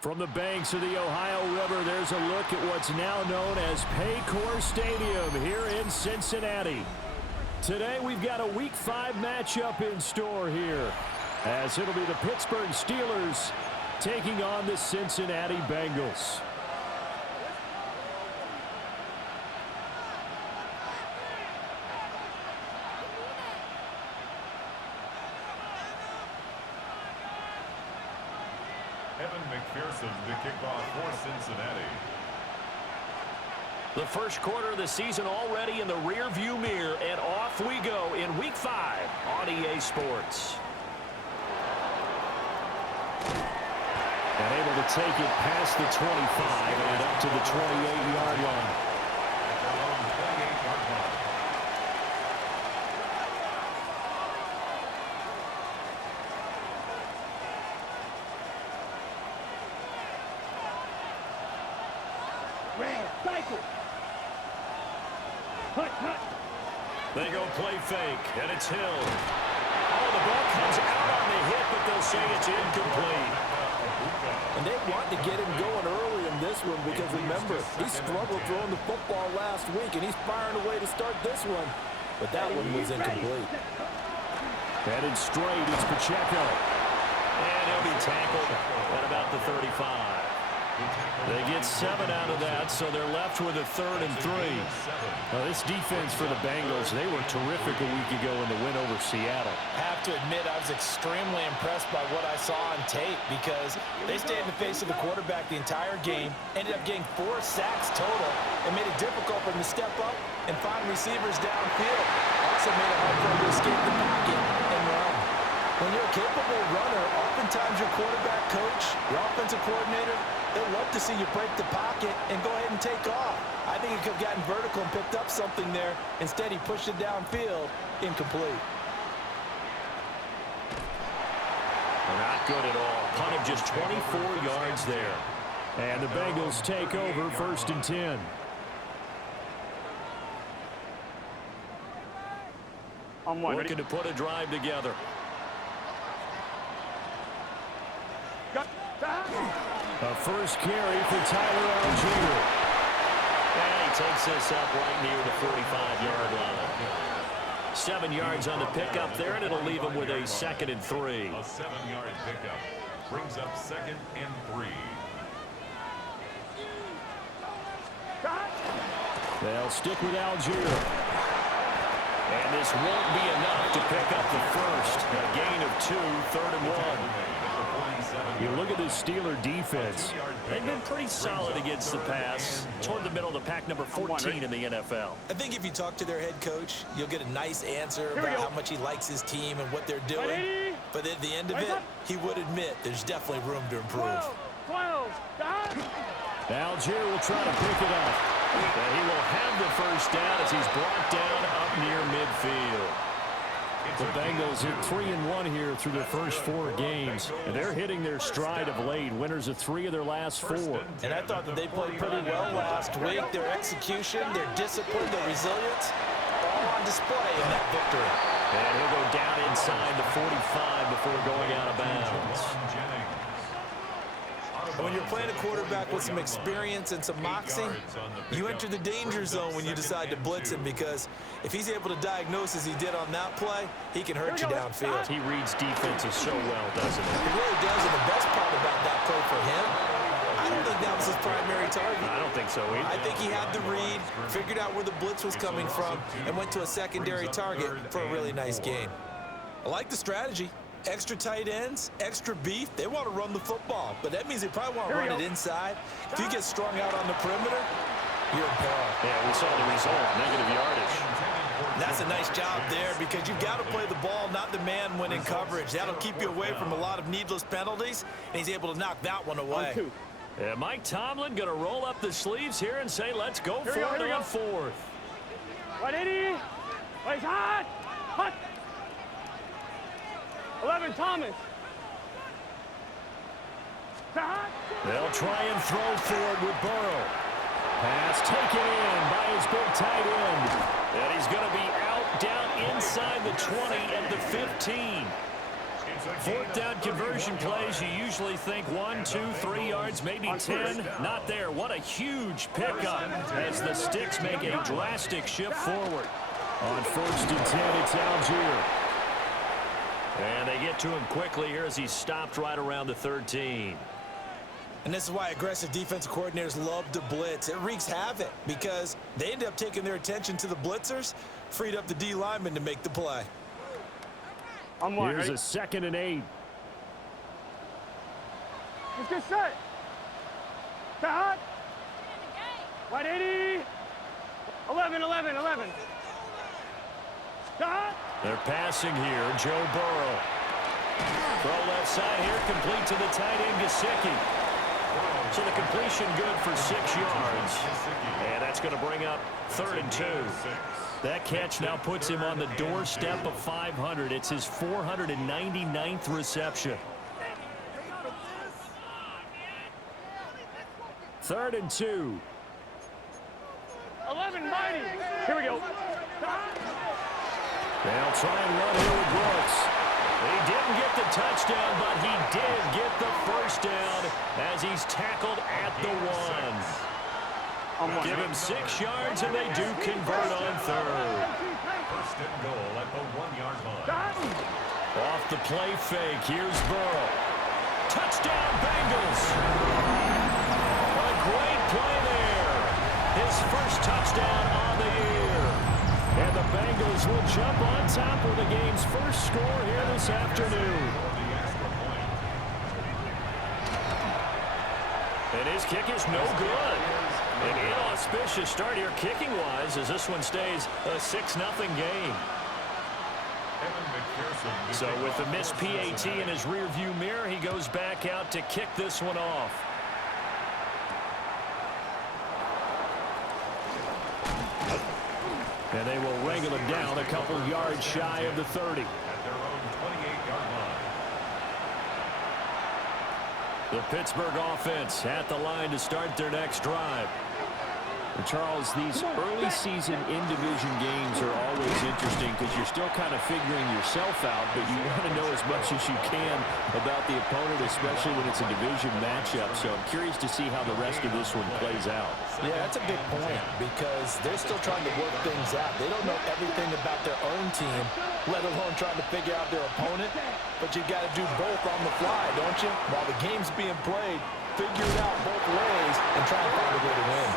From the banks of the Ohio River, there's a look at what's now known as Paycor Stadium here in Cincinnati. Today we've got a Week 5 matchup in store here, as it'll be the Pittsburgh Steelers taking on the Cincinnati Bengals. The kickoff for Cincinnati. The first quarter of the season already in the rearview mirror, and off we go in Week 5 on EA Sports. And able to take it past the 25 and up to the 28-yard line. They go play fake, and it's Hill. Oh, the ball comes out on the hit, but they'll say it's incomplete. And they want to get him going early in this one because, remember, he struggled throwing the football last week, and he's firing away to start this one. But that one was incomplete. Headed straight, it's Pacheco. And he'll be tackled at about the 35. They get 7 out of that, so they're left with a 3rd and 3. Now, this defense for the Bengals, they were terrific a week ago in the win over Seattle. I have to admit, I was extremely impressed by what I saw on tape because they stayed in the face of the quarterback the entire game, ended up getting 4 sacks total, and made it difficult for them to step up and find receivers downfield. Also made it hard for them to escape the pocket and run. When you're a capable runner, oftentimes your quarterback coach, your offensive coordinator, they'll love to see you break the pocket and go ahead and take off. I think he could have gotten vertical and picked up something there. Instead, he pushed it downfield. Incomplete. Not good at all. Punt of just 24 yards there. And the Bengals take over 1st and 10. Looking to put a drive together. A first carry for Tyler Algier. And he takes this up right near the 45-yard line. 7 yards on the pickup there, and it'll leave him with a 2nd and 3. A 7-yard pickup brings up 2nd and 3. They'll stick with Algier. And this won't be enough to pick up the first. A gain of 2, 3rd and 1. You look at this Steeler defense. They've been pretty solid against the pass. Toward the middle of the pack, number 14 in the NFL. I think if you talk to their head coach, you'll get a nice answer about how much he likes his team and what they're doing. But at the end of it, he would admit there's definitely room to improve. Algier will try to pick it up. And he will have the first down as he's brought down up near midfield. The Bengals are 3-1 here through their first 4 games, and they're hitting their stride of late. Winners of 3 of their last 4. And I thought that they played pretty well last week. Their execution, their discipline, their resilience, all on display in that victory. And he'll go down inside the 45 before going out of bounds. When you're playing a quarterback with some experience and some moxie, you enter the danger zone when you decide to blitz him, because if he's able to diagnose as he did on that play, he can hurt you downfield. He reads defenses so well, doesn't he? He really does, and the best part about that play for him, I don't think that was his primary target. I don't think so either. I think he had the read, figured out where the blitz was coming from, and went to a secondary target for a really nice gain. I like the strategy. Extra tight ends, extra beef. They want to run the football, but that means they probably want to run it inside. If you get strung out on the perimeter, you're in peril. Yeah, we saw the result, negative yardage. That's a nice job there, because you've got to play the ball, not the man when in coverage. That'll keep you away from a lot of needless penalties, and he's able to knock that one away. Yeah, Mike Tomlin going to roll up the sleeves here and say, let's go for it on 4th. What did he? Oh, he's hot! Hot! 11, Thomas. They'll try and throw for it with Burrow. Pass taken in by his big tight end. And he's going to be out down inside the 20 at the 15. Fourth down conversion plays, you usually think 1, 2, 3 yards, maybe 10. Not there. What a huge pickup as the Sticks make a drastic shift forward. On 1st and 10, it's Algier. And they get to him quickly here as he's stopped right around the 13. And this is why aggressive defensive coordinators love to blitz. It wreaks havoc because they end up taking their attention to the blitzers, freed up the D lineman to make the play. Here's a 2nd and 8. Let's get set. Hot. 180. 11. Hot. They're passing here. Joe Burrow. Throw left side here, complete to the tight end, Gesicki. So the completion good for 6 yards. And that's going to bring up 3rd and 2. That catch now puts him on the doorstep of 500. It's his 499th reception. 3rd and 2. 11 mighty. Here we go. They'll try and run here with Brooks. He didn't get the touchdown, but he did get the first down as he's tackled at the 1. Give him 6 yards, and they do convert on 3rd. 1st and goal at the 1-yard line. Off the play fake, here's Burrow. Touchdown, Bengals. A great play there. His first touchdown on the year. And the Bengals will jump on top with the game's first score here this afternoon. And his kick is no good. An inauspicious start here kicking-wise as this one stays a 6-0 game. So with the missed PAT in his rearview mirror, he goes back out to kick this one off. And they will wrangle him down a couple yards shy of the 30. At their own 28-yard line. The Pittsburgh offense at the line to start their next drive. Charles, these early season in-division games are always interesting because you're still kind of figuring yourself out, but you want to know as much as you can about the opponent, especially when it's a division matchup. So I'm curious to see how the rest of this one plays out. Yeah, that's a big point because they're still trying to work things out. They don't know everything about their own team, let alone trying to figure out their opponent. But you've got to do both on the fly, don't you? While the game's being played, figure it out both ways and try to find a way to win.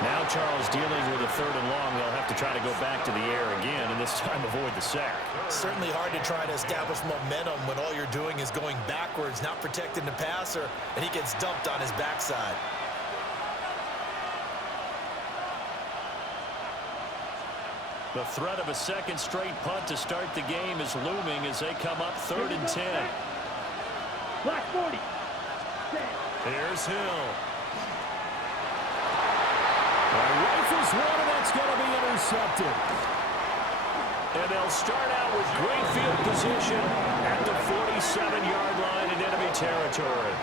Now Charles dealing with a 3rd and long. They'll have to try to go back to the air again and this time avoid the sack. Certainly hard to try to establish momentum when all you're doing is going backwards, not protecting the passer, and he gets dumped on his backside. The threat of a second straight punt to start the game is looming as they come up 3rd and 10. Black 40. Here's Hill. Rifles one, and that's going to be intercepted. And they'll start out with great field position at the 47-yard line in enemy territory.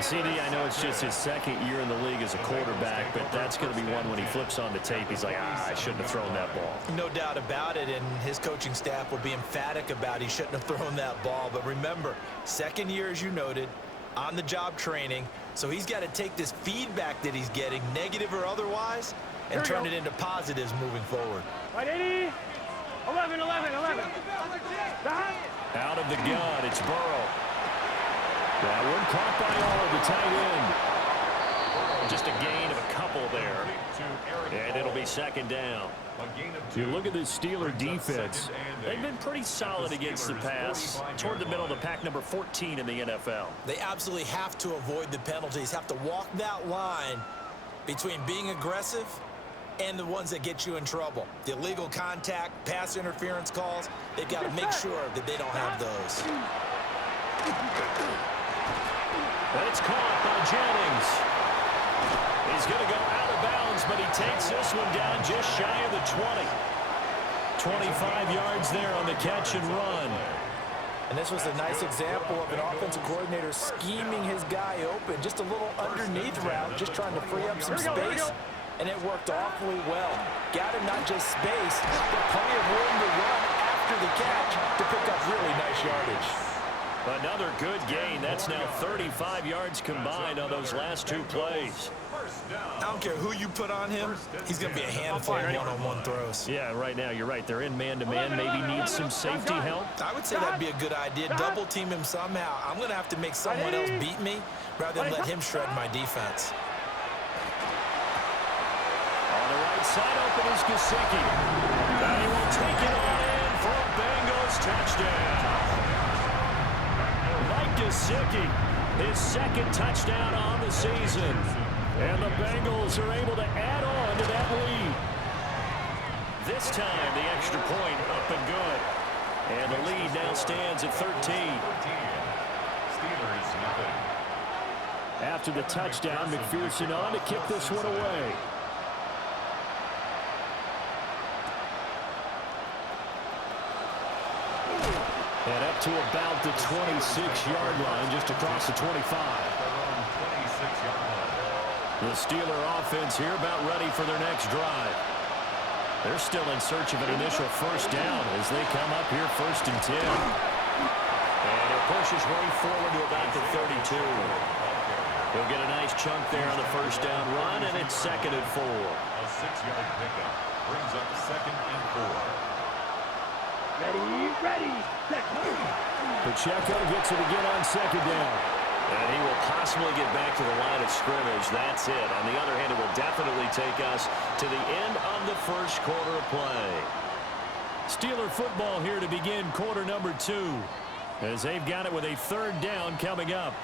CD, I know it's just his 2nd year in the league as a quarterback, but that's going to be one when he flips on the tape. He's like, I shouldn't have thrown that ball. No doubt about it, and his coaching staff will be emphatic about he shouldn't have thrown that ball. But remember, 2nd year, as you noted, on-the-job training, so he's got to take this feedback that he's getting, negative or otherwise, and turn it into positives moving forward. 180. 11. Out of the gun, it's Burrow. That one caught by all, the tight end. Just a gain of a couple there. And it'll be 2nd down. You look at this Steeler defense. They've been pretty solid against the pass. Toward the middle of the pack, number 14 in the NFL. They absolutely have to avoid the penalties, have to walk that line between being aggressive and the ones that get you in trouble. The illegal contact, pass interference calls, they've got to make sure that they don't have those. And it's caught by Jennings. He's going to go out of bounds, but he takes this one down just shy of the 20. 25 yards there on the catch and run. And this was a nice example of an offensive coordinator scheming his guy open. Just a little underneath route, just trying to free up some space. And it worked awfully well. Got him not just space, but plenty of room to run after the catch to pick up really nice yardage. Another good gain. That's now 35 yards combined on those last two plays. I don't care who you put on him. He's going to be a handful of one-on-one throws. Yeah, right now, you're right. They're in man-to-man. Maybe needs some safety help. I would say that'd be a good idea. Double team him somehow. I'm going to have to make someone else beat me rather than let him shred my defense. On the right side, open is Gesicki. And he will take it on in for a Bengals touchdown. Gesicki, his second touchdown on the season. And the Bengals are able to add on to that lead. This time, the extra point up and good. And the lead now stands at 13. After the touchdown, McPherson on to kick this one away. And up to about the 26-yard line, just across the 25. The Steeler offense here about ready for their next drive. They're still in search of an initial first down as they come up here 1st and 10. And it pushes way forward to about the 32. He'll get a nice chunk there on the first down run, and it's 2nd and 4. A 6-yard pickup brings up 2nd and 4. Ready. Pacheco gets it again on 2nd down. And he will possibly get back to the line of scrimmage. That's it. On the other hand, it will definitely take us to the end of the first quarter of play. Steeler football here to begin quarter number 2, as they've got it with a 3rd down coming up.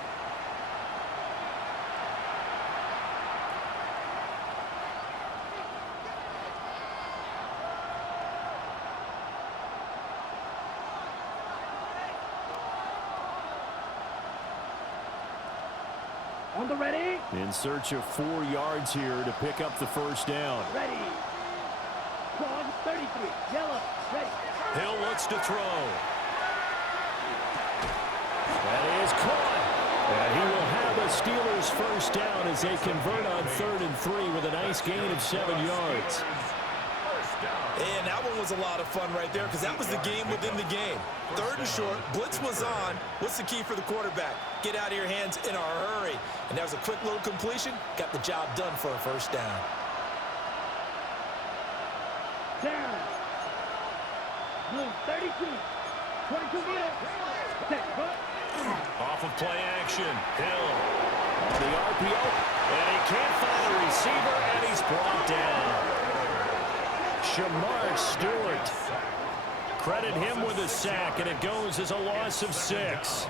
On the ready. In search of 4 yards here to pick up the first down. Ready. Dog 33. Yellow. Ready. Hill looks to throw. That is caught. And he will have a Steelers first down as they convert on 3rd and 3 with a nice gain of 7 yards. And that one was a lot of fun right there because that was the game within the game. 3rd and short, blitz was on. What's the key for the quarterback? Get out of your hands in a hurry. And that was a quick little completion. Got the job done for a first down. Down. Blue 32. 22 meters. Off of play action. Hill on the RPO. And he can't find a receiver, and he's brought down. Shamar Stewart. Credit him with a sack, and it goes as a loss of 6.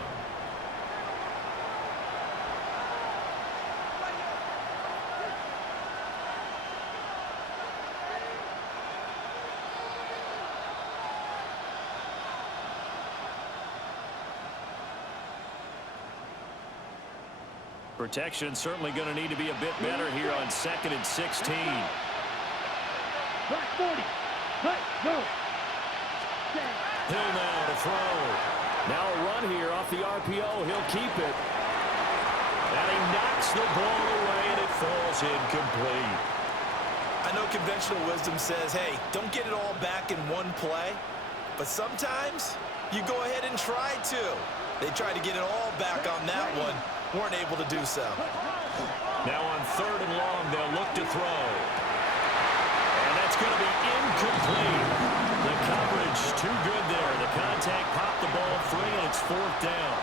Protection certainly going to need to be a bit better here on 2nd and 16. Black 40. Hey, go. Hill now to throw. Now a run here off the RPO. He'll keep it. And he knocks the ball away, and it falls incomplete. I know conventional wisdom says, hey, don't get it all back in one play. But sometimes you go ahead and try to. They tried to get it all back on that one. Weren't able to do so. Now on 3rd and long, they'll look to throw. And that's going to be incomplete. The coverage too good there. The contact popped the ball free, and it's 4th down.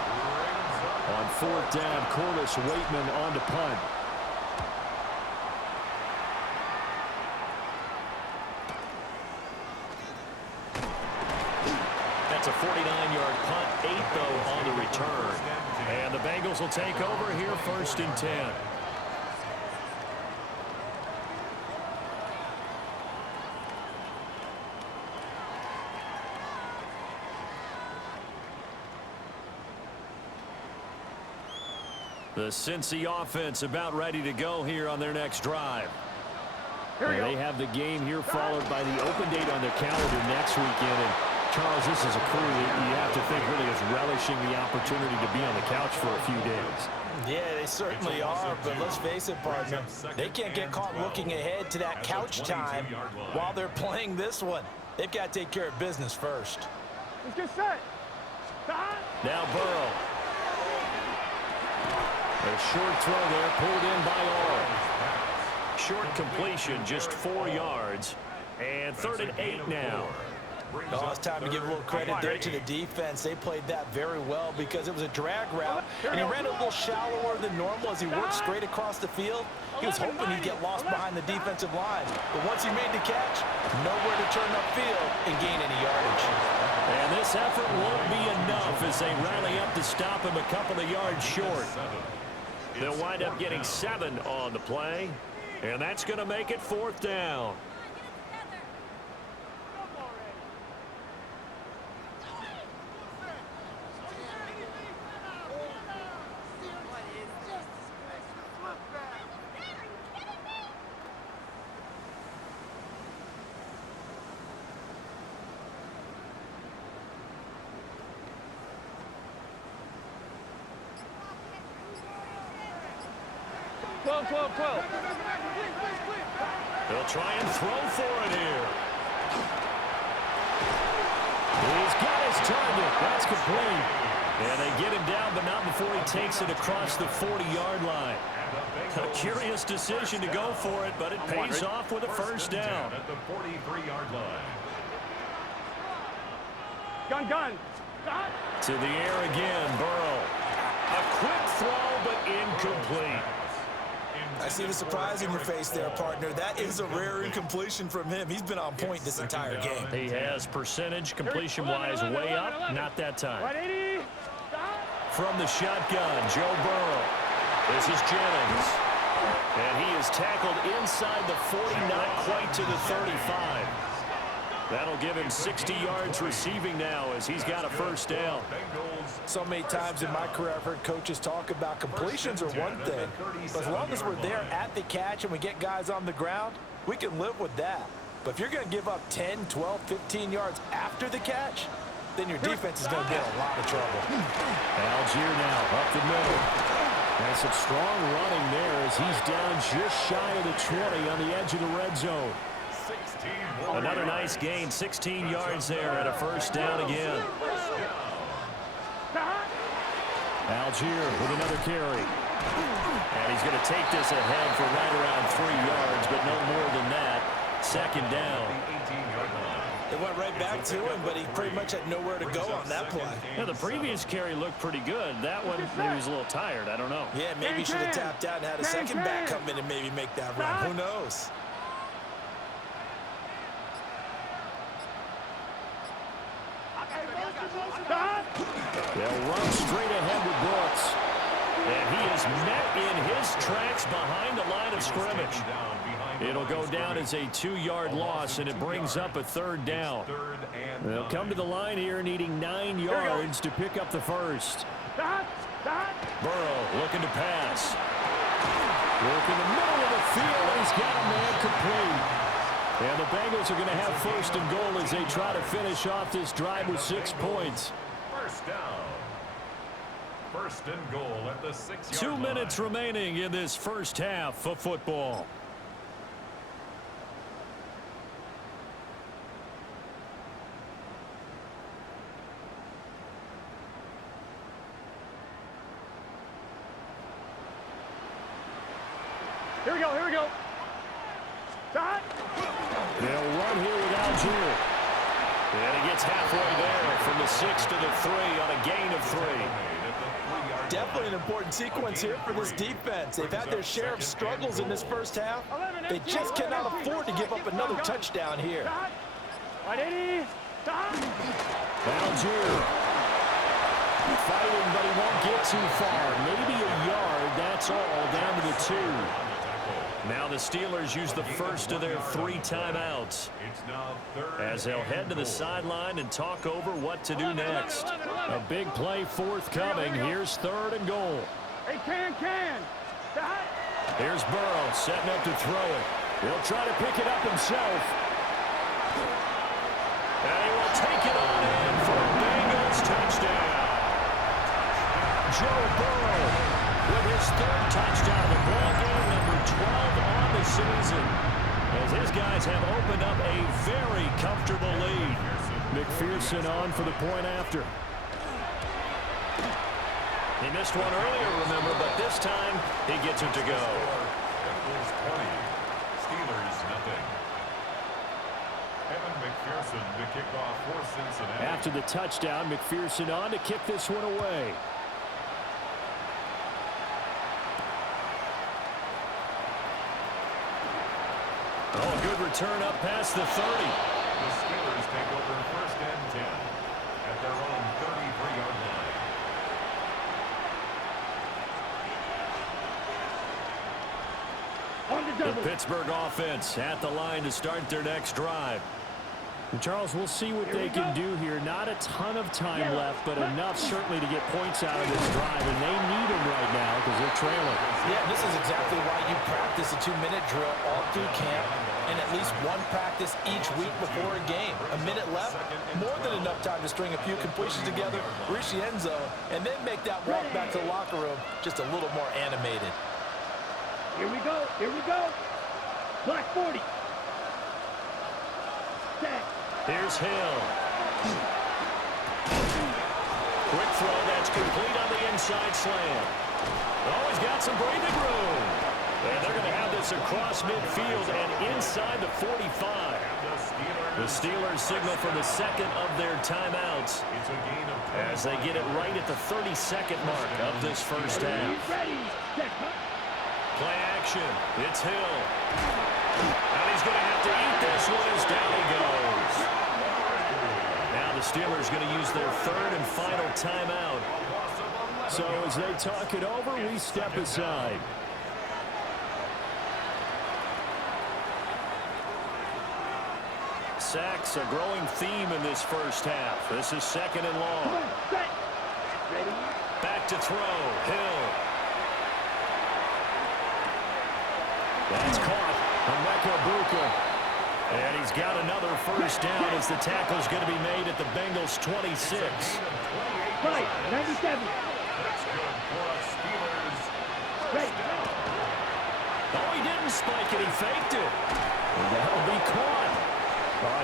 On 4th down, Corliss Waitman on to punt. That's a 49-yard punt, 8 though on the return. And the Bengals will take over here 1st and 10. The Cincy offense about ready to go here on their next drive. They have the game here followed by the open date on their calendar next weekend. And Charles, this is a crew that you have to think really is relishing the opportunity to be on the couch for a few days. Yeah, they certainly are, but let's face it, partner. They can't get caught looking ahead to that couch time while they're playing this one. They've got to take care of business first. Let's get set. Now Burrow. A short throw there, pulled in by Orr. Short completion, just 4 yards. And 3rd and 8 now. Oh, it's time to give a little credit there to the defense. They played that very well because it was a drag route, and he ran a little shallower than normal as he worked straight across the field. He was hoping he'd get lost behind the defensive line, but once he made the catch, nowhere to turn upfield and gain any yardage. And this effort won't be enough as they rally up to stop him a couple of yards short. They'll wind up getting 7 on the play, and that's going to make it 4th down. They'll try and throw for it here. He's got his target. That's complete. And they get him down, but not before he takes it across the 40-yard line. A curious decision to go for it, but it pays off with a first down. At the 43-yard line. Gun. To the air again, Burrow. A quick throw, but incomplete. I see the surprise in your face there, partner. That is a rare incompletion from him. He's been on point this entire game. He has percentage completion-wise way up. Not that time. From the shotgun, Joe Burrow. This is Jennings. And he is tackled inside the 40, not quite to the 35. That'll give him 60 yards receiving now as he's got a first down. So many times in my career I've heard coaches talk about completions are one thing, but as long as we're there at the catch and we get guys on the ground, we can live with that. But if you're going to give up 10, 12, 15 yards after the catch, then your defense is going to be in a lot of trouble. Algier now up the middle. And some strong running there as he's down just shy of the 20 on the edge of the red zone. Another nice gain, 16 yards there and a first down again. Algier with another carry. And he's going to take this ahead for right around 3 yards, but no more than that. Second down. It went right back to him, but he pretty much had nowhere to go on that play. Yeah, the previous carry looked pretty good. That one, maybe he was a little tired. I don't know. Yeah, maybe he should have tapped out and had a second back come in and maybe make that run. Who knows? They'll run straight ahead with Brooks. And he is met in his tracks behind the line of scrimmage. It'll go down as a 2-yard loss, and it brings up a third down. They'll come to the line here needing 9 yards to pick up the first. Burrow looking to pass. Work in the middle of the field, and he's got a man complete. And the Bengals are going to have first and goal as they try to finish off this drive with 6 points. First down. First and goal at the 6-yard 2 line. minutes remaining in this first half of football. Here we go. Shot. They'll run here with Algier. And he gets halfway there from the 6 to the 3 on a gain of 3. Definitely an important sequence here for this defense. They've had their share of struggles in this first half. They just cannot afford to give up another touchdown here. Algier fighting, but he won't get too far. Maybe a yard, that's all, down to the 2. Now the Steelers use the first of their 3 timeouts as they'll head to the sideline and talk over what to do next. A big play forthcoming. Here's 3rd and goal. Here's Burrow setting up to throw it. He'll try to pick it up himself. And he will take it on Joe Burrow with his third touchdown of the ball game, number 12 on the season, as his guys have opened up a very comfortable lead. McPherson on for the point after. He missed one earlier, remember, but this time he gets it to go. Bengals 20, Steelers nothing. Evan McPherson to kick off for Cincinnati. After the touchdown, McPherson on to kick this one away. Oh, a good return up past the 30. The Steelers take over first and 10 at their own 33-yard line. The Pittsburgh offense at the line to start their next drive. And Charles, we'll see what they can do here. Not a ton of time left, but enough certainly to get points out of this drive, and they need them right now because they're trailing. Yeah, this is exactly why you practice a 2-minute drill all through camp and at least one practice each week before a game. A minute left, more than enough time to string a few completions together, reach the end zone, and then make that walk back to the locker room just a little more animated. Here we go. Here we go. Black 40. Set. Here's Hill. Quick throw, that's complete on the inside slant. Oh, he's got some breathing room. And they're going to have this across midfield and inside the 45. The Steelers signal for the second of their timeouts as they get it right at the 32nd mark of this first half. Play action. It's Hill. And he's going to have to eat this one as down he goes. Now the Steelers going to use their third and final timeout. So as they talk it over, we step aside. Sacks, a growing theme in this first half. This is second and long. Back to throw. Hill. That's caught. Emeka Buka. And he's got another first down as the tackle's going to be made at the Bengals 26. Right, 97. That's good for us Steelers. Right. Oh, he didn't spike it. He faked it. And that'll be caught.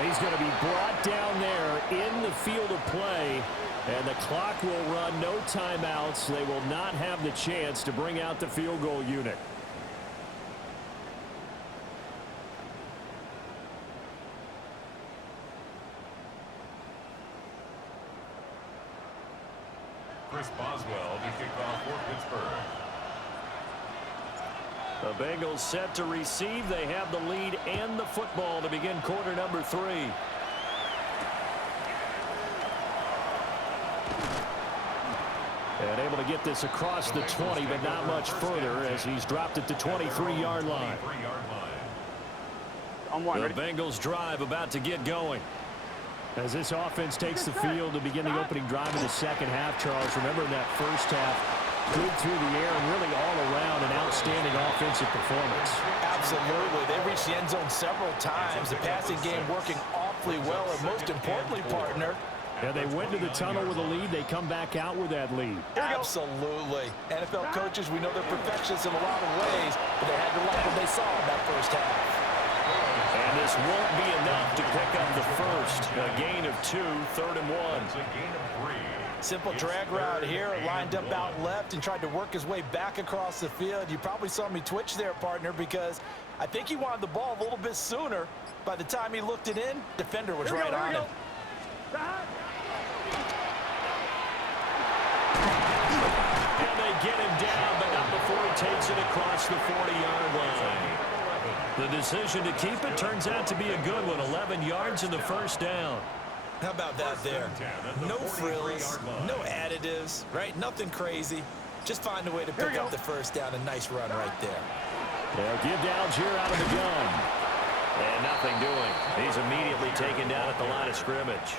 He's going to be brought down there in the field of play. And the clock will run, no timeouts. They will not have the chance to bring out the field goal unit. Chris Boswell to kick off for Pittsburgh. The Bengals set to receive. They have the lead and the football to begin quarter number 3. And able to get this across the 20, but not much further as he's dropped it to 23-yard line. The Bengals drive about to get going. As this offense takes the field to begin the opening drive in the second half, Charles, remember in that first half, good through the air and really all around an outstanding offensive performance. Absolutely. They reached the end zone several times. The passing game working awfully well, and most importantly, partner, yeah, they went to the tunnel with a lead. They come back out with that lead. Absolutely. NFL coaches, we know they're perfectionists in a lot of ways, but they had to like what they saw in that first half. And this won't be enough to pick up the first. A gain of 2, third and 1. It's a gain of 3. Simple drag route here, lined up out left and tried to work his way back across the field. You probably saw me twitch there, partner, because I think he wanted the ball a little bit sooner. By the time he looked it in, defender was right on him. And they get him down, but not before he takes it across the 40-yard line. The decision to keep it turns out to be a good one. 11 yards in the first down. How about that there? No frills, no additives, right? Nothing crazy. Just find a way to pick up the first down. A nice run right there. They'll give to Algier out of the gun. And nothing doing. He's immediately taken down at the line of scrimmage.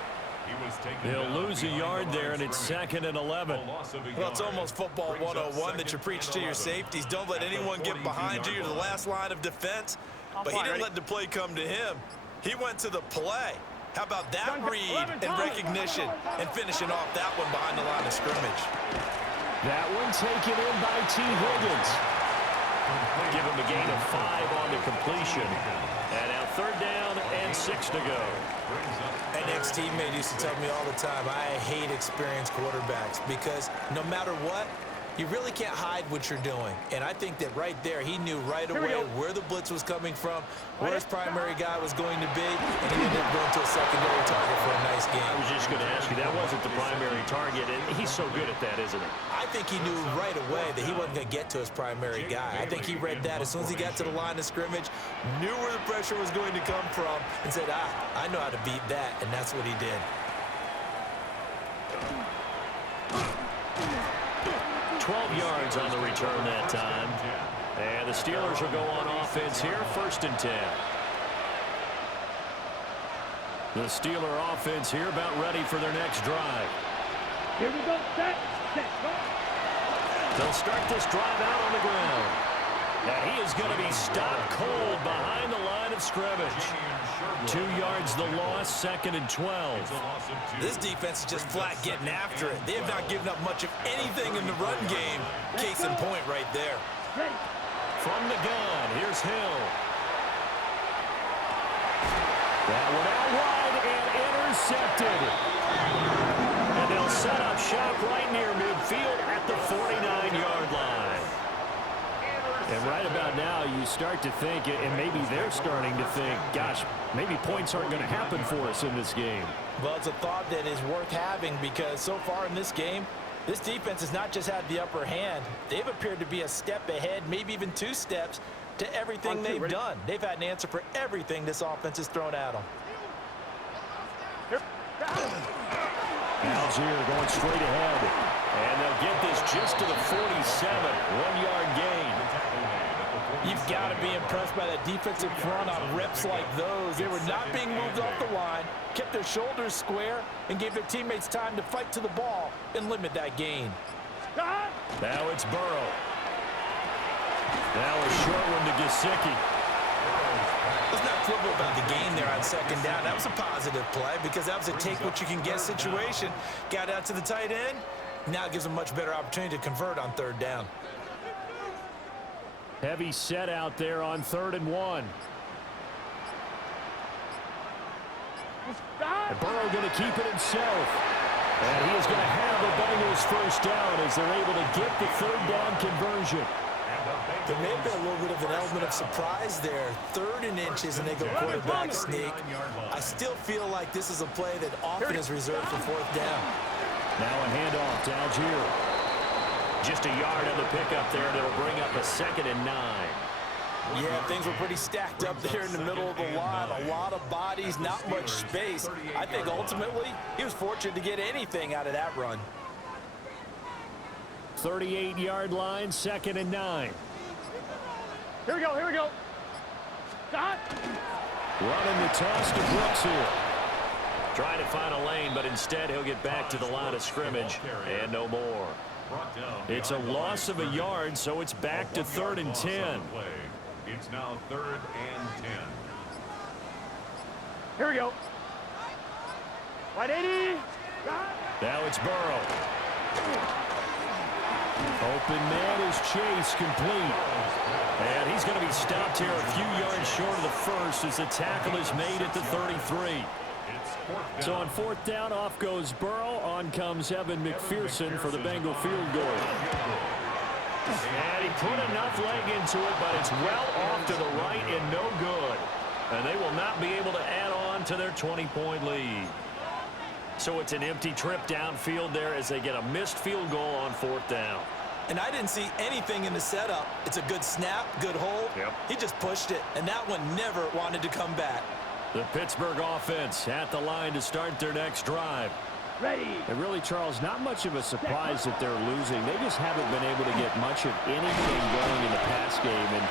He'll lose a yard there, and it's second and 11. Well, it's almost football 101 that you preach to your safeties. Don't let anyone get behind you. You're the last line of defense. But he didn't let the play come to him. He went to the play. How about that read and recognition and finishing off that one behind the line of scrimmage? That one taken in by T. Higgins. Give him a gain of 5 on the completion. And now 3rd down and 6 to go. An ex-teammate used to tell me all the time, I hate experienced quarterbacks because no matter what, you really can't hide what you're doing. And I think that right there, he knew right away where the blitz was coming from, where his primary guy was going to be, and he ended up going to a secondary target for a nice game. I was just going to ask you, that wasn't the primary target, and he's so good at that, isn't he? I think he knew right away that he wasn't going to get to his primary guy. I think he read that as soon as he got to the line of scrimmage, knew where the pressure was going to come from, and said, I know how to beat that, and that's what he did. 12 yards on the return that time. And the Steelers will go on offense here, 1st and 10. The Steeler offense here about ready for their next drive. Here we go. Set, go. They'll start this drive out on the ground. And he is going to be stopped cold behind the line of scrimmage. 2 yards the loss, 2nd and 12. This defense is just flat getting after it. They have not given up much of anything in the run game. Case in point right there. From the gun, here's Hill. That one out wide and intercepted. And they'll set up shop right near midfield at the 49-yard line. And right about now, you start to think, and maybe they're starting to think, gosh, maybe points aren't going to happen for us in this game. Well, it's a thought that is worth having because so far in this game, this defense has not just had the upper hand. They've appeared to be a step ahead, maybe even 2 steps, to everything they've done. They've had an answer for everything this offense has thrown at them. Algier going straight ahead. And they'll get this just to the 47, 1-yard gain. You've got to be impressed by that defensive front on reps like those. They were not being moved off the line, kept their shoulders square, and gave their teammates time to fight to the ball and limit that gain. Now it's Burrow. Now a short one to Gesicki. Let's not quibble about the gain there on 2nd down. That was a positive play because that was a take-what-you-can-get situation. Got out to the tight end. Now it gives them a much better opportunity to convert on 3rd down. Heavy set out there on 3rd and 1. And Burrow going to keep it himself. And he is going to have the Bengals 1st down as they're able to get the 3rd down conversion. There may have been a little bit of an element of surprise there. 3rd and inches, and they go quarterback sneak. I still feel like this is a play that often is reserved for 4th down. Now a handoff to Algier. Just a yard on the pickup there. That'll bring up a 2nd and 9. Yeah, things were pretty stacked up there in the middle of the line. A lot of bodies, not much space. I think ultimately he was fortunate to get anything out of that run. 38-yard line, 2nd and 9. Here we go. Stop. Running the toss to Brooks here. Trying to find a lane, but instead he'll get back to the line of scrimmage and no more. It's a loss of a yard, so it's back to 3rd and 10. It's now 3rd and 10. Here we go. 180. Now it's Burrow. Open man is Chase, complete. And he's going to be stopped here a few yards short of the first as the tackle is made at the 33. So on 4th down, off goes Burrow. On comes Evan McPherson for the Bengal field goal. And he put enough leg into it, but it's well off to the right and no good. And they will not be able to add on to their 20-point lead. So it's an empty trip downfield there as they get a missed field goal on 4th down. And I didn't see anything in the setup. It's a good snap, good hold. Yep. He just pushed it, and that one never wanted to come back. The Pittsburgh offense at the line to start their next drive. Ready. And really, Charles, not much of a surprise that they're losing. They just haven't been able to get much of anything going in the pass game. And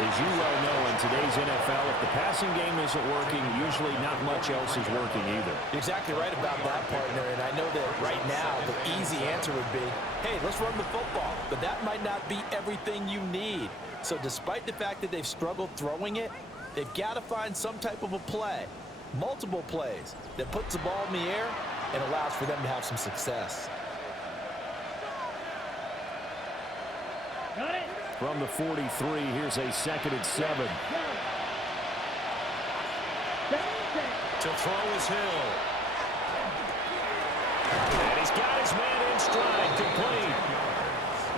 as you well know, in today's NFL, if the passing game isn't working, usually not much else is working either. You're exactly right about that, partner. And I know that right now the easy answer would be, hey, let's run the football. But that might not be everything you need. So despite the fact that they've struggled throwing it, they've got to find some type of a play, multiple plays, that puts the ball in the air and allows for them to have some success. From the 43, here's a 2nd and 7. To throw is Hill. And he's got his man in stride, complete.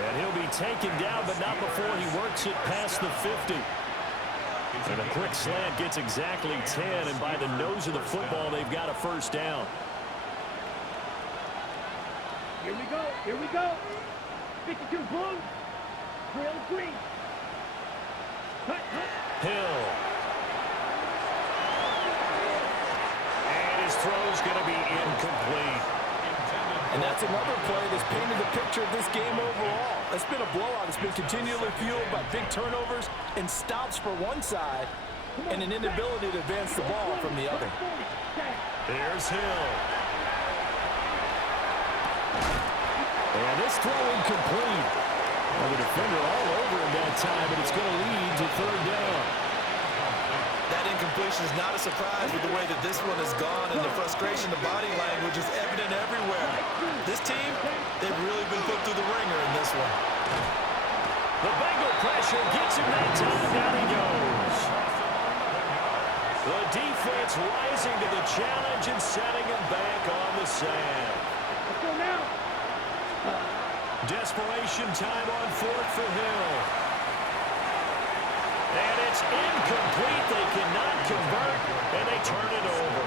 And he'll be taken down, but not before he works it past the 50. And a quick slant gets exactly 10, and by the nose of the football, they've got a first down. Here we go. Here we go. 52 blue. Real green. Cut. Hill. And his throw's going to be incomplete. And that's another play that's painted the picture of this game overall. It's been a blowout. It's been continually fueled by big turnovers and stops for one side and an inability to advance the ball from the other. There's Hill. And this throw incomplete. Well, the defender all over him that time, but it's going to lead to 3rd down. That incompletion is not a surprise with the way that this one has gone, and the frustration, the body language is evident everywhere. This team, they've really been put through the ringer in this one. The Bengal pressure gets him that time. Down he goes. The defense rising to the challenge and setting him back on the sand. Let's go now. Desperation time on 4th for Hill. And it's incomplete. They cannot convert, and they turn it over.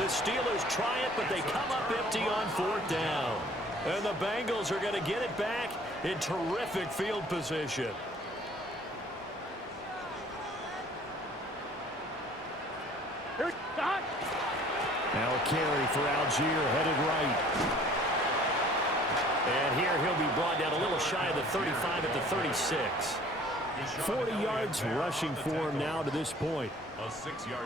The Steelers try it, but they come up empty on 4th down. And the Bengals are going to get it back in terrific field position. Here, stop. Now a carry for Algier, headed right. And here he'll be brought down a little shy of the 35 at the 36. 40 yards rushing for him now to this point.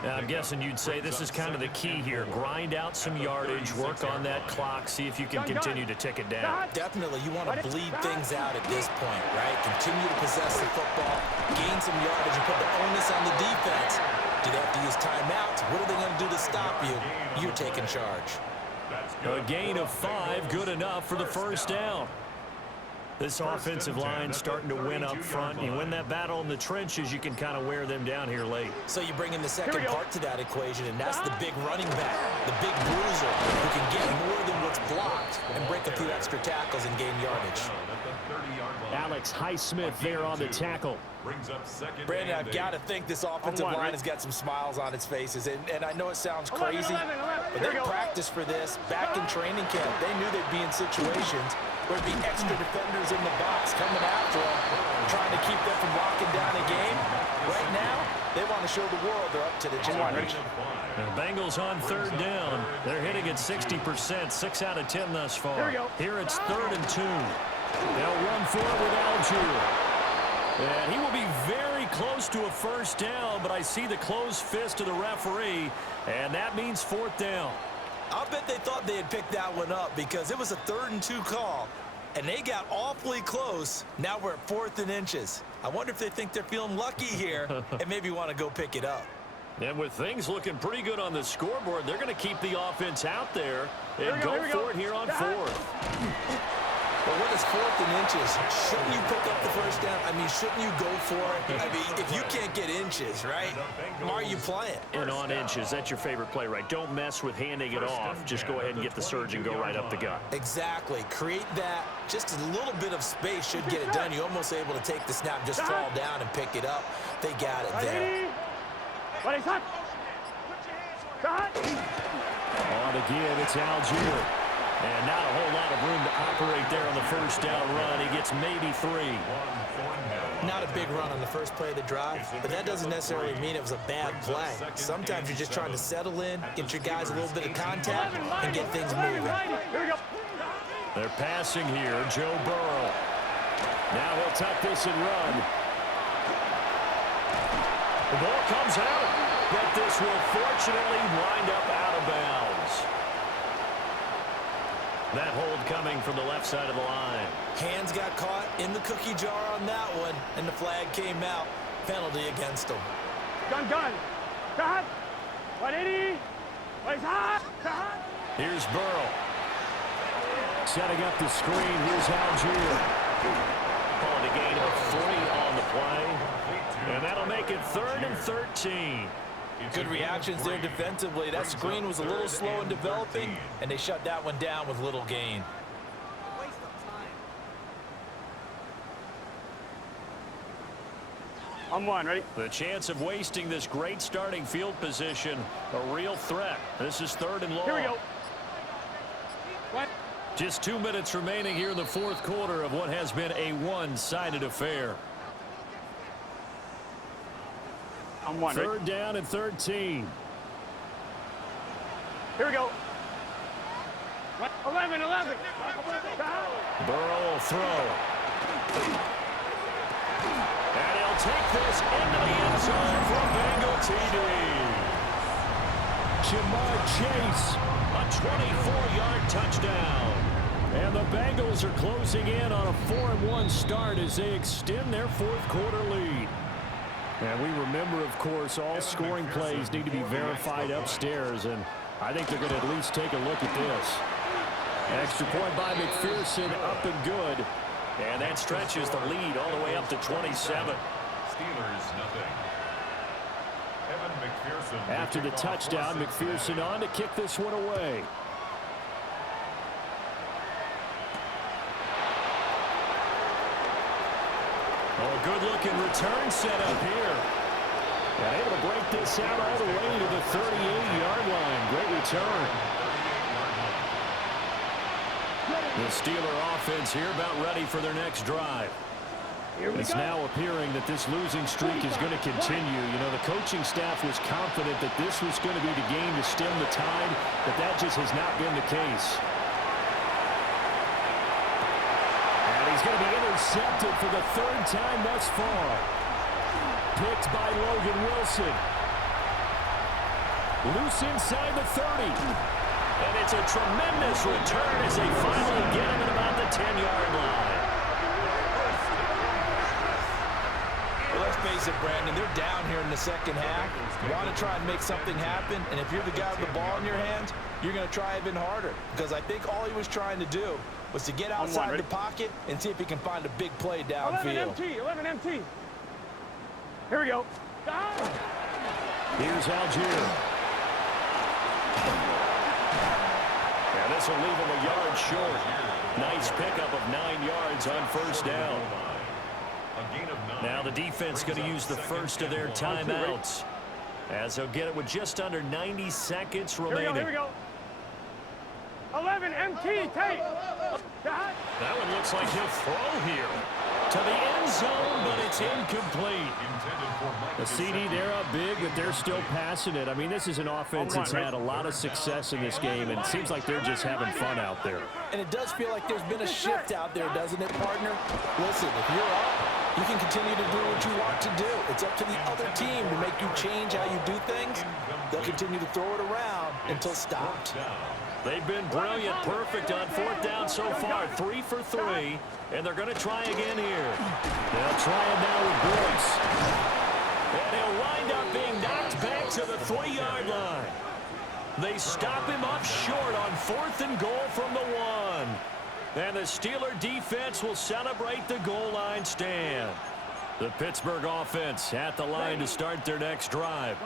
Now, I'm guessing you'd say this is kind of the key here. Grind out some yardage, work on that clock, see if you can continue to tick it down. Definitely, you want to bleed things out at this point, right? Continue to possess the football, gain some yardage, and put the onus on the defense. Do they have to use timeouts? What are they going to do to stop you? You're taking charge. A gain of 5, good enough for the first down. This offensive line starting to win up front. You win that battle in the trenches, you can kind of wear them down here late. So you bring in the second part to that equation, and that's the big running back, the big bruiser, who can get more than what's blocked and break a few extra tackles and gain yardage. Alex Highsmith there on the tackle. Brandon, I've got to think this offensive line has got some smiles on its faces, and I know it sounds crazy, but they practiced for this back in training camp. They knew they'd be in situations where there'd be extra defenders in the box coming after them, trying to keep them from locking down a game. Right now, they want to show the world they're up to the challenge. The Bengals on 3rd down. They're hitting at 60%, 6 out of 10 thus far. Here it's 3rd and 2. They'll run for it with Algier. And he will be very close to a first down, but I see the closed fist of the referee, and that means 4th down. I'll bet they thought they had picked that one up because it was a 3rd and 2 call, and they got awfully close. Now we're at 4th and inches. I wonder if they think they're feeling lucky here and maybe want to go pick it up. And with things looking pretty good on the scoreboard, they're going to keep the offense out there and go for it here on 4th. But when it's 4th and inches, shouldn't you pick up the first down? I mean, shouldn't you go for it? I mean, if you can't get inches, right, why are you playing? And on inches, that's your favorite play, right? Don't mess with handing it off. Just go ahead and get the surge and go right up the gut. Exactly. Create that. Just a little bit of space should get it done. You're almost able to take the snap, just fall down and pick it up. They got it there. On again, it's Algier. And not a whole lot of room to operate there on the first down run. He gets maybe 3. Not a big run on the first play of the drive, but that doesn't necessarily mean it was a bad play. Sometimes you're just trying to settle in, get your guys a little bit of contact, and get things moving. They're passing here, Joe Burrow. Now he'll tuck this and run. The ball comes out, but this will fortunately wind up out of bounds. That hold coming from the left side of the line. Hands got caught in the cookie jar on that one, and the flag came out. Penalty against them. Gun. Cut. 180. He's hot. Here's Burrow. Setting up the screen. Here's Algier. Call a a gain of 3 on the play. And that'll make it 3rd and 13. Good reactions there defensively. That screen was a little slow in developing, and they shut that one down with little gain. On one, ready? The chance of wasting this great starting field position, a real threat. This is 3rd and long. Here we go. What? Just 2 minutes remaining here in the 4th quarter of what has been a one-sided affair. On one, 3rd down and 13. Here we go. 11. Burrow will throw. And he'll take this into the end zone for a Bengal TD. Jamar Chase, a 24-yard touchdown. And the Bengals are closing in on a 4-1 start as they extend their 4th quarter lead. And we remember, of course, all scoring plays need to be verified upstairs, and I think they're going to at least take a look at this. Extra point by McPherson, up and good. And that stretches the lead all the way up to 27. Steelers, nothing. Evan McPherson. After the touchdown, McPherson on to kick this one away. Oh, good-looking return set up here. And able to break this out all the way to the 38-yard line. Great return. The Steeler offense here about ready for their next drive. It's now appearing that this losing streak is going to continue. You know, the coaching staff was confident that this was going to be the game to stem the tide, but that just has not been the case. And he's going to be intercepted for the 3rd time thus far. Picked by Logan Wilson. Loose inside the 30. And it's a tremendous return as they finally get him at about the 10-yard line. Well, let's face it, Brandon, they're down here in the second half. You want to try and make something happen, and if you're the guy with the ball in your hands, you're going to try even harder. Because I think all he was trying to do was to get outside the pocket and see if he can find a big play downfield. 11 MT. Here we go. Here's Algier. And this will leave him a yard short. Nice pickup of 9 yards on 1st down. Now the defense going to use the first of their timeouts, as they'll get it with just under 90 seconds remaining. Here we go. 11 MT, take. That one looks like he'll throw here to the end zone, but it's incomplete. The CD, they're up big, but they're still passing it. I mean, this is an offense that's had a lot of success in this game, and it seems like they're just having fun out there. And it does feel like there's been a shift out there, doesn't it, partner? Listen, if you're up, you can continue to do what you want to do. It's up to the other team to make you change how you do things. They'll continue to throw it around until stopped. They've been brilliant, perfect on 4th down so far, 3 for 3, and they're going to try again here. They'll try it now with Brooks. And he'll wind up being knocked back to the 3-yard line. They stop him up short on 4th and goal from the 1. And the Steeler defense will celebrate the goal line stand. The Pittsburgh offense at the line to start their next drive.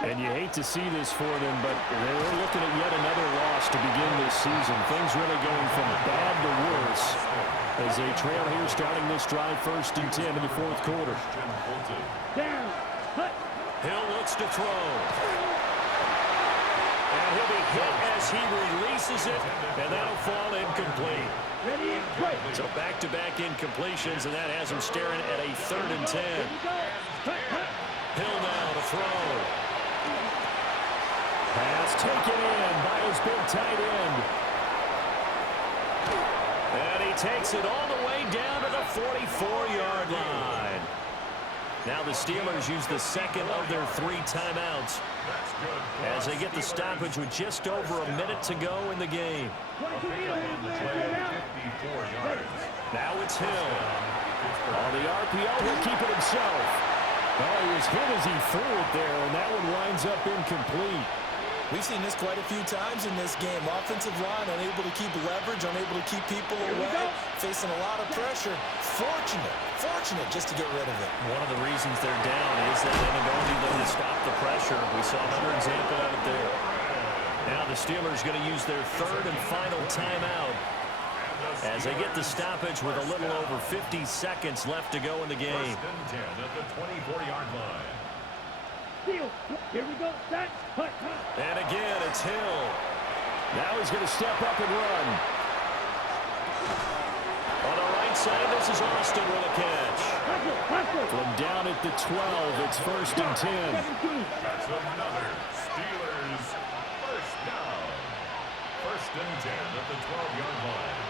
And you hate to see this for them, but they're looking at yet another loss to begin this season. Things really going from bad to worse as they trail here starting this drive 1st and 10 in the 4th quarter. Hill looks to throw. And he'll be hit as he releases it, and that'll fall incomplete. So back-to-back incompletions, and that has him staring at a 3rd and 10. Hill now to throw. Pass taken in by his big tight end. And he takes it all the way down to the 44-yard line. Now the Steelers use the 2nd of their 3 timeouts as they get the stoppage with just over a minute to go in the game. Now it's Hill. On the RPO, he'll keep it himself. Oh, he was hit as he threw it there, and that one winds up incomplete. We've seen this quite a few times in this game. Offensive line unable to keep leverage, unable to keep people away, facing a lot of pressure. Fortunate just to get rid of it. One of the reasons they're down is that inability to stop the pressure. We saw another example of it there. Now the Steelers going to use their third and final timeout as they get the stoppage with a little over 50 seconds left to go in the game. First and 10 at the 24-yard line. Here we go. Set. Hut. And again, it's Hill. Now he's going to step up and run. On the right side, this is Austin with a catch. From down at the 12, it's first and 10. That's another Steelers first down. First and 10 at the 12-yard line.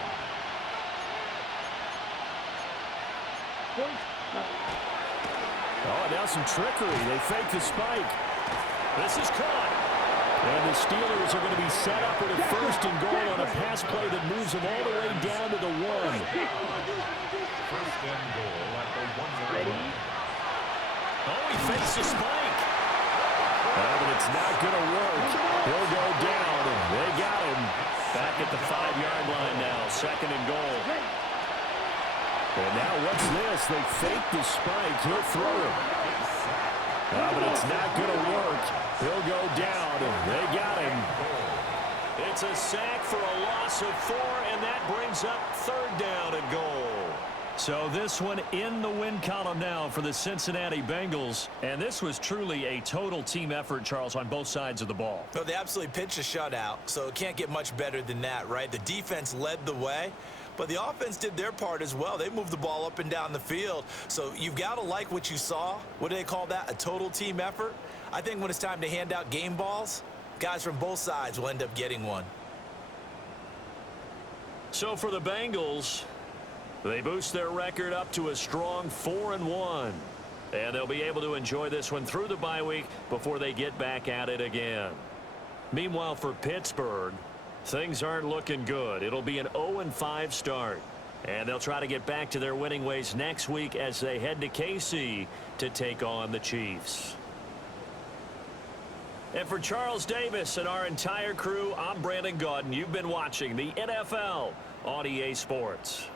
Oh, now some trickery. They fake the spike. This is caught. And the Steelers are going to be set up with a first and goal on a pass play that moves them all the way down to the 1. First and goal at the 1-yard line. Oh, he fakes the spike. But it's not going to work. He'll go down. They got him. Back at the 5-yard line now. Second and goal. And now what's this? They fake the spike. He'll throw it. But it's not going to work. He'll go down. They got him. It's a sack for a loss of 4, and that brings up third down and goal. So this one in the win column now for the Cincinnati Bengals. And this was truly a total team effort, Charles, on both sides of the ball. No, they absolutely pitched a shutout, so it can't get much better than that, right? The defense led the way, but the offense did their part as well. They moved the ball up and down the field. So you've got to like what you saw. What do they call that? A total team effort? I think when it's time to hand out game balls, guys from both sides will end up getting one. So for the Bengals, they boost their record up to a strong 4-1. And they'll be able to enjoy this one through the bye week before they get back at it again. Meanwhile, for Pittsburgh, things aren't looking good. It'll be an 0-5 start. And they'll try to get back to their winning ways next week as they head to KC to take on the Chiefs. And for Charles Davis and our entire crew, I'm Brandon Gaudin. You've been watching the NFL on EA Sports.